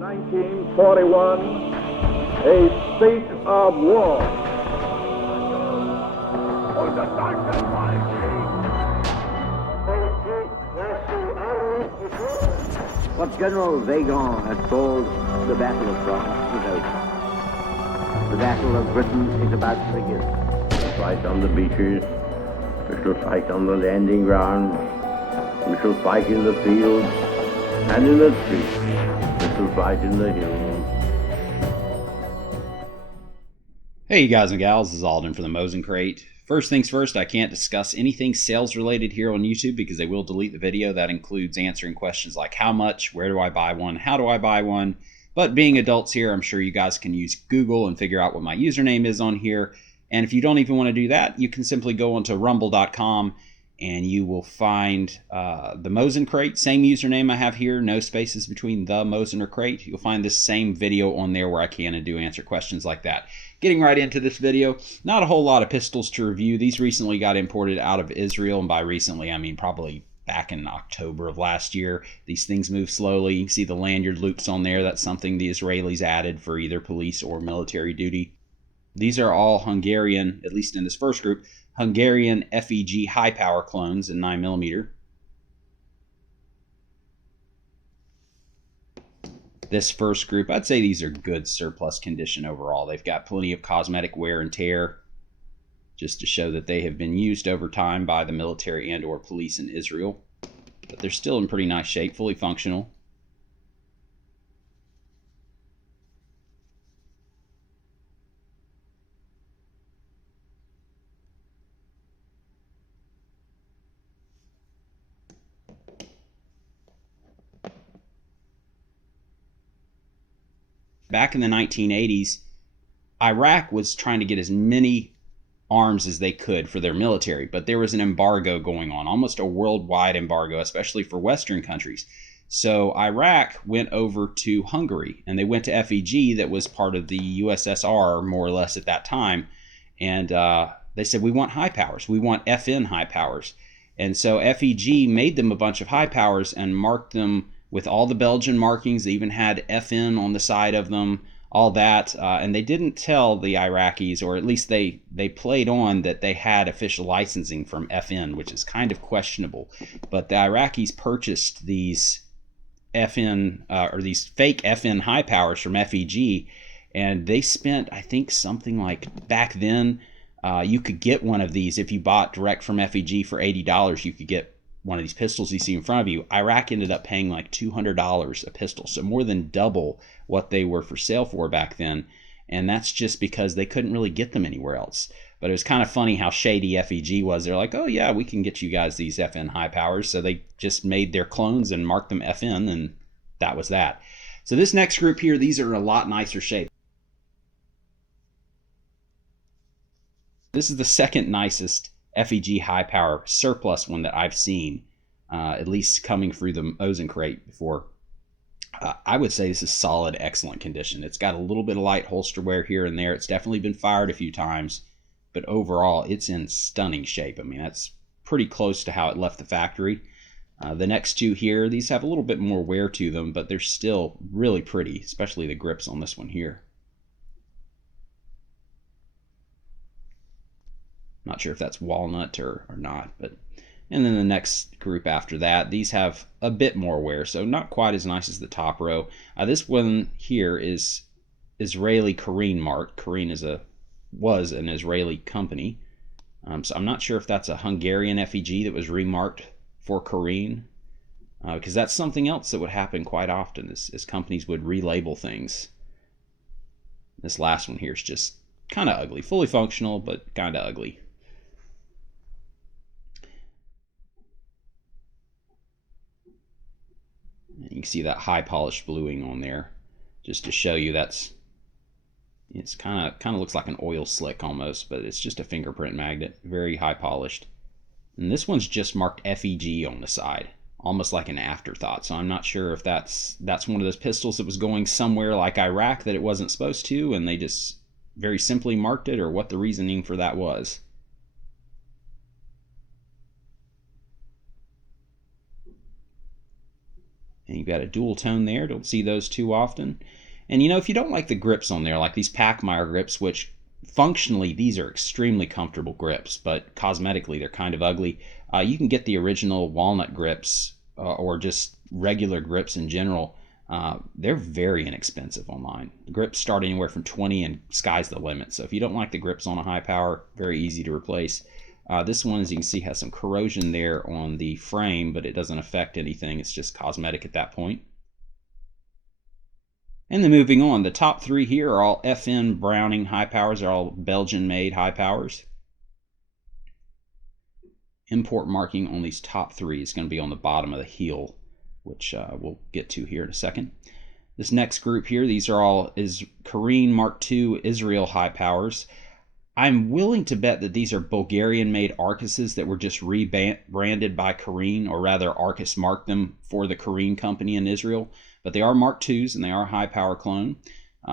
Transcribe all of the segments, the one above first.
1941, a state of war. What General Vagon had called the Battle of France was over. The Battle of Britain is about to begin. We shall fight on the beaches, we shall fight on the landing grounds, we shall fight in the fields and in the streets, we shall fight in the hills. Hey guys and gals, this is Alden for the Mosin Crate. First things first, I can't discuss anything sales related here on YouTube because they will delete the video. That includes answering questions like how much, where do I buy one, how do I buy one. But being adults here, I'm sure you guys can use Google and figure out what my username is on here. And if you don't even want to do that, you can simply go onto rumble.com and you will find the Mosin Crate, same username I have here, no spaces between the Mosin or Crate. You'll find this same video on there where I can and do answer questions like that. Getting right into this video, not a whole lot of pistols to review. These recently got imported out of Israel, and by recently I mean probably back in October of last year. These things move slowly. You can see the lanyard loops on there. That's something the Israelis added for either police or military duty. These are all Hungarian, at least in this first group, Hungarian FEG Hi-Power clones in 9mm. This first group, I'd say these are good surplus condition overall. They've got plenty of cosmetic wear and tear, just to show that they have been used over time by the military and or police in Israel. But they're still in pretty nice shape, fully functional. Back in the 1980s, Iraq was trying to get as many arms as they could for their military, but there was an embargo going on, almost a worldwide embargo, especially for Western countries. So Iraq went over to Hungary, and they went to FEG, that was part of the USSR, more or less at that time, and they said, we want Hi-Powers, we want FN Hi-Powers. And so FEG made them a bunch of Hi-Powers and marked them with all the Belgian markings. They even had FN on the side of them, all that. And they didn't tell the Iraqis, or at least they played on that they had official licensing from FN, which is kind of questionable. But the Iraqis purchased these FN, or these fake FN Hi-Powers from FEG, and they spent, I think, something like, back then, you could get one of these if you bought direct from FEG for $80. You could get one of these pistols you see in front of you. Iraq ended up paying like $200 a pistol, so more than double what they were for sale for back then, and that's just because they couldn't really get them anywhere else. But it was kind of funny how shady FEG was. They're like, oh yeah, we can get you guys these FN Hi-Powers, so they just made their clones and marked them FN, and that was that. So this next group here, these are a lot nicer shape. This is the second nicest FEG Hi-Power surplus one that I've seen, at least coming through the Mosin Crate before. I would say this is solid, excellent condition. It's got a little bit of light holster wear here and there. It's definitely been fired a few times, but overall it's in stunning shape. I mean, that's pretty close to how it left the factory. The next two here, these have a little bit more wear to them, but they're still really pretty, especially the grips on this one here. Not sure if that's walnut or not, but and then the next group after that, these have a bit more wear, so not quite as nice as the top row. This one here is Israeli Kine marked. Kine was an Israeli company, so I'm not sure if that's a Hungarian FEG that was remarked for Kine, because that's something else that would happen quite often, is companies would relabel things. This last one here is just kind of ugly, fully functional, but kind of ugly. You can see that high polished bluing on there, just to show you it's kind of looks like an oil slick almost, but it's just a fingerprint magnet, very high polished. And this one's just marked FEG on the side, almost like an afterthought. So I'm not sure if that's one of those pistols that was going somewhere like Iraq that it wasn't supposed to, and they just very simply marked it, or what the reasoning for that was. And you've got a dual tone there. Don't see those too often. And if you don't like the grips on there, like these Pachmayr grips, which functionally these are extremely comfortable grips, but cosmetically they're kind of ugly, you can get the original walnut grips or just regular grips in general. They're very inexpensive online. The grips start anywhere from 20 and sky's the limit. So if you don't like the grips on a Hi-Power, very easy to replace. This one, as you can see, has some corrosion there on the frame, but it doesn't affect anything. It's just cosmetic at that point. And then moving on, the top three here are all FN Browning Hi-Powers. They're all Belgian-made Hi-Powers. Import marking on these top three is going to be on the bottom of the heel, which we'll get to here in a second. This next group here, these are all Kine Mark II Israel Hi-Powers. I'm willing to bet that these are Bulgarian-made Arcuses that were just rebranded by Kine, or rather Arcus marked them for the Kine company in Israel. But they are Mark IIs and they are high-power clone.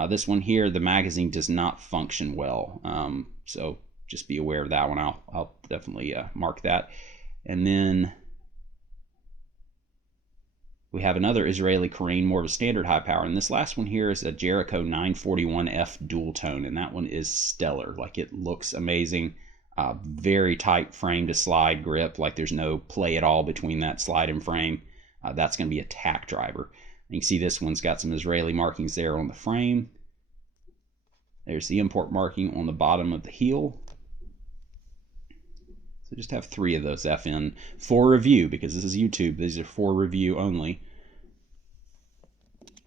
This one here, the magazine does not function well, so just be aware of that one. I'll definitely mark that. And then we have another Israeli Kine, more of a standard high power. And this last one here is a Jericho 941F dual tone, and that one is stellar. Like, it looks amazing. Very tight frame to slide grip. Like, there's no play at all between that slide and frame. That's going to be a tack driver. You can see this one's got some Israeli markings there on the frame. There's the import marking on the bottom of the heel. So just have three of those FN for review, because this is YouTube. These are for review only.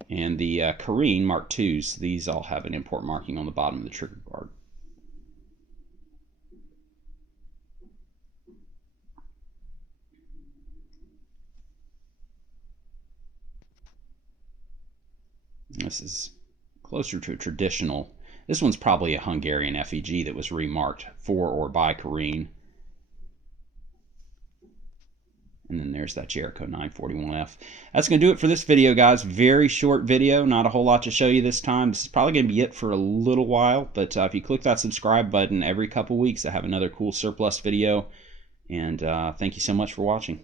And the Kine Mark IIs, these all have an import marking on the bottom of the trigger guard. This is closer to a traditional. This one's probably a Hungarian FEG that was remarked for or by Kine. And then there's that Jericho 941F. That's going to do it for this video, guys. Very short video. Not a whole lot to show you this time. This is probably going to be it for a little while. But if you click that subscribe button every couple weeks, I have another cool surplus video. And thank you so much for watching.